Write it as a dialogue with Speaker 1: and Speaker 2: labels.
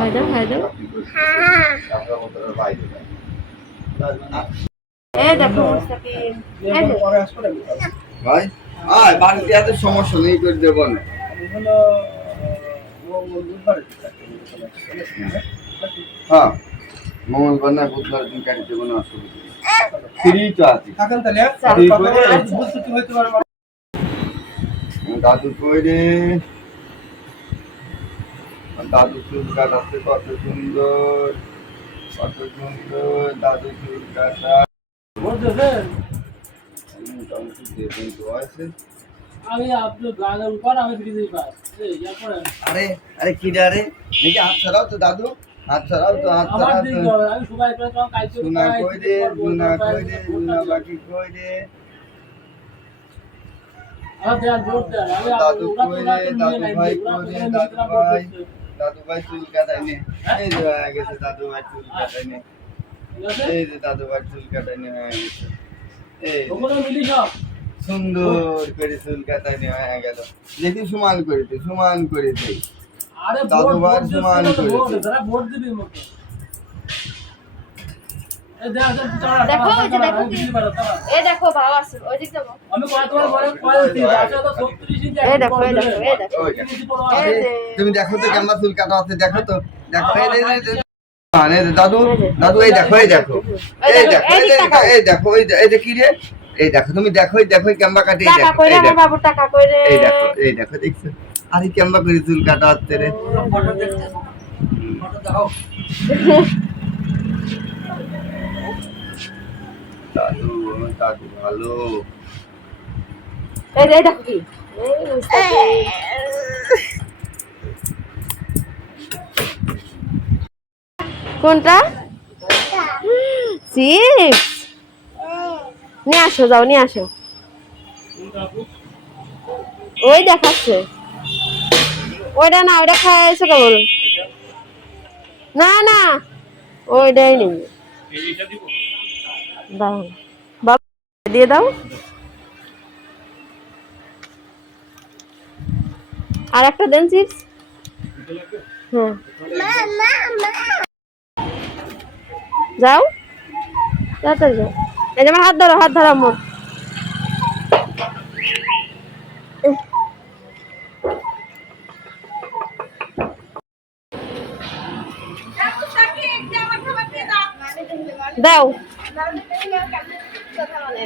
Speaker 1: High দাও high দাও এই দেখো মুস্তাকিম এই যে।
Speaker 2: ভাই? আয় বাড়িতে এত সমস্যা নেই করে দেবো না হ্যাঁ। মঙ্গলবার না বুধবার দিন কাটি দেবো না অসুবিধা। ফ্রি তো আছে।
Speaker 3: থাকেন তাহলে হ্যাঁ?
Speaker 2: ফ্রি করে
Speaker 3: বুঝতে কি হইতে পারে আমার?
Speaker 2: দাদু কইরে দাদু চুল কাটাচ্ছে কত সুন্দর কত সুন্দর দাদু চুল কাটা মোটামুটি দেবেন তো আছে
Speaker 4: আমি আপনার গানের উপর আমি ফ্রিজে পাই এই ইয়া করেন
Speaker 2: আরে আরে কি রে আরে? দেখি হাত ছাড়াও তো দাদু হাত ছাড়াও তো হাত ছাড়াও তো।
Speaker 4: আমি সবাই করে তখন কাইছে
Speaker 2: কই রে সোনা কই রে সোনা বাকি কই রে?
Speaker 4: আমার দেন ভোট দেন আমি
Speaker 2: দাদু কই
Speaker 4: তো
Speaker 2: দাদু ভাই কই দাদু ভাই? দাদু ভাই চুল কাটাই নে এই যে হয়ে গেছে দাদু ভাই চুল কাটাই নে এই যে দাদু ভাই চুল কাটাই নে হয়ে গেছে। এই সুন্দর করে চুল কাটাই নে হয়ে গেল। দেখি সমান করে দে সমান করে দে।
Speaker 4: আরে
Speaker 2: দাদু ভাই সমান করে দিচ্ছে।
Speaker 4: ভোট দিবি মতো। দেখ দেখ তারা
Speaker 1: দেখো, ওই যে দেখো কি? এই দেখো বাবা আছে ওই দিক যাব
Speaker 4: আমি বলে কয়েক দিন আছে তো 36 ইঞ্চি
Speaker 1: এই দেখো, এই দেখো, এই দেখো।
Speaker 2: তুমি দেখো তো কেমন চুল কাটা আছে দেখো তো। দেখো এই মানে দাদু দাদু এই দেখো এই দেখো। এই দেখো এই দেখো এই দেখো এই যে- কি রে? এই দেখো তুমি দেখো এই দেখো ক্যাম্বা কাটে এই দেখো এই দেখো।
Speaker 1: বাবু টাকা কইরে
Speaker 2: এই দেখো এই দেখো দেখছ? আরে ক্যাম্বা করে চুল কাটা হচ্ছে রে।
Speaker 4: ফটো দেখতে ফটো দাও
Speaker 2: দাদু আমার দাদু ভালো।
Speaker 1: এই এই দেখো কি? কোনটা? চিপস। নিয়ে আসো যাও নিয়ে আসো। ওই দেখাচ্ছে। ওইটা না ওইটা খাইছো কেমন না না। ওইটাই নেই। দাও। বাবা, দিয়ে দাও। আর একটা দেন চিপস। হ্যাঁ। যাও। তাড়াতাড়ি যাও। এই আমার হাত ধরো হাত ধরো আমার দাও। কথা বলে